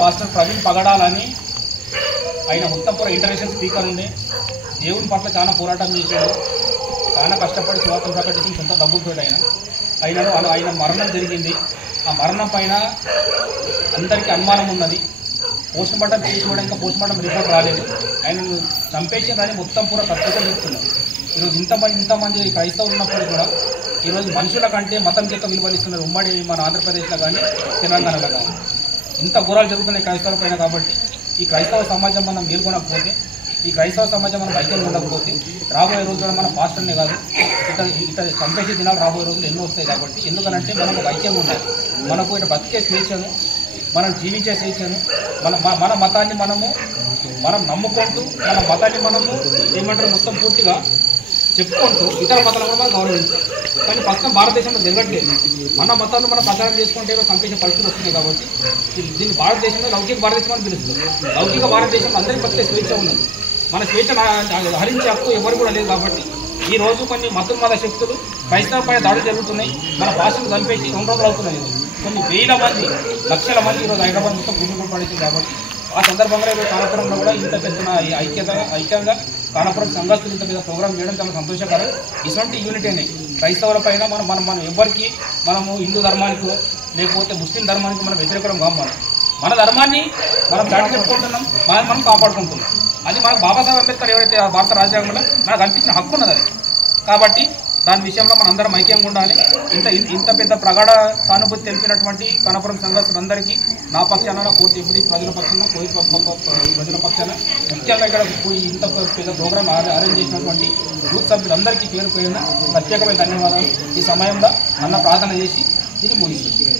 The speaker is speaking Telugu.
పాస్టర్ ప్రవీణ్ పగడాలని ఆయన ఉత్తపుర ఇంటర్నేషనల్ స్పీకర్ ఉండే దేవుని పట్ల చాలా పోరాటం చేశాడు. చాలా కష్టపడి స్వాతంత్రం ప్రకటించి సొంత డబ్బులతో ఆయన మరణం జరిగింది. ఆ మరణం పైన అందరికీ అనుమానం ఉన్నది. పోస్ట్ మార్టం చేసి కూడా ఇంకా పోస్ట్ మార్టం రిపోర్ట్ రాలేదు. ఆయనను చంపేసిందని మొత్తం పూర ఖచ్చితంగా చెప్తున్నారు. ఈరోజు ఇంతమంది క్రైస్తవులు ఉన్నప్పుడు కూడా ఈరోజు మనుషుల కంటే మతం యొక్క విలువలిస్తున్నారు. ఉమ్మడి మన ఆంధ్రప్రదేశ్లో కానీ తెలంగాణలో కానీ ఇంత ఘోరాలు జరుగుతున్నాయి క్రైస్తవుల పైన. కాబట్టి ఈ క్రైస్తవ సమాజం మనం మేల్కొనకపోతే, ఈ క్రైస్తవ సమాజం మనం ఐక్యంగా ఉండకపోతే రాబోయే రోజుల్లో మన పాస్టర్నే కాదు ఇట్లా చంపేసే దినాలు రాబోయే రోజులు ఎన్నో వస్తాయి. కాబట్టి ఎందుకనంటే మనం ఒక ఐక్యంగా ఉండాలి. మనకు ఇట్లా బతికే స్వేచ్ఛను, మనం జీవించే స్వేచ్ఛను, మన మతాన్ని మనం నమ్ముకుంటూ మన మతాన్ని మనము ఏమంటారు మొత్తం పూర్తిగా చెప్పుకుంటూ ఇతర మతాలను కూడా గౌరవించాలి. కానీ ప్రస్తుతం భారతదేశంలో జరగట్లేదు. మన మతాన్ని మనం ప్రచారం చేసుకుంటే చంపేసే పరిస్థితులు వస్తున్నాయి. కాబట్టి దీన్ని భారతదేశంలో లౌకిక భారతదేశం అని పిలుస్తుంది. లౌకిక భారతదేశంలో అందరికీ బతికే స్వేచ్ఛ ఉన్నది. మన స్వేచ్ఛను హరించే హక్కు ఎవరు కూడా లేదు. కాబట్టి ఈ రోజు కొన్ని మత శక్తులు క్రైస్తవ పైన దాడులు జరుగుతున్నాయి. మన భాషను చంపేసి 2 రోజులు అవుతున్నాయి. కొన్ని వేల మంది లక్షల మంది ఈరోజు హైదరాబాద్ మొత్తం భూమి పడింది. కాబట్టి ఆ సందర్భంగా ఈరోజు కానపురంలో కూడా ఇంత పెద్ద ఐక్యంగా కానపురం సంఘస్థులు ఇంత పెద్ద ప్రోగ్రాం చేయడం చాలా సంతోషకరం. ఇటువంటి యూనిటీని క్రైస్తవుల పైన మనం ఎవరికి మనము హిందూ ధర్మానికి లేకపోతే ముస్లిం ధర్మానికి మనం వ్యతిరేకం కాము. మన ధర్మాన్ని మనం దాటి చెప్పుకుంటున్నాం, మనం కాపాడుకుంటున్నాం. అది మనకు బాబాసాహెబ్ అంబేద్కర్ ఎవరైతే భారత రాజ్యాంగంలో మనకు అనిపించిన హక్కు ఉన్నది అది. కాబట్టి దాని విషయంలో మన అందరం ఐక్యంగా ఉండాలి. ఇంత పెద్ద ప్రగాఢ సానుభూతి తెలిపినటువంటి కానపురం సంఘస్థులందరికీ నా పక్షాన కోటి ఎప్పుడు ప్రజల పక్షాన ప్రజల పక్షాన ముఖ్యంగా ఇక్కడ ఇంత పెద్ద ప్రోగ్రాం అరేంజ్ చేసినటువంటి యూత్ సభ్యులందరికీ పేరు పేరున ప్రత్యేకమైన ధన్యవాదాలు. ఈ సమయంలో అన్న ప్రార్థన చేసి దీన్ని ముగిస్తుంది.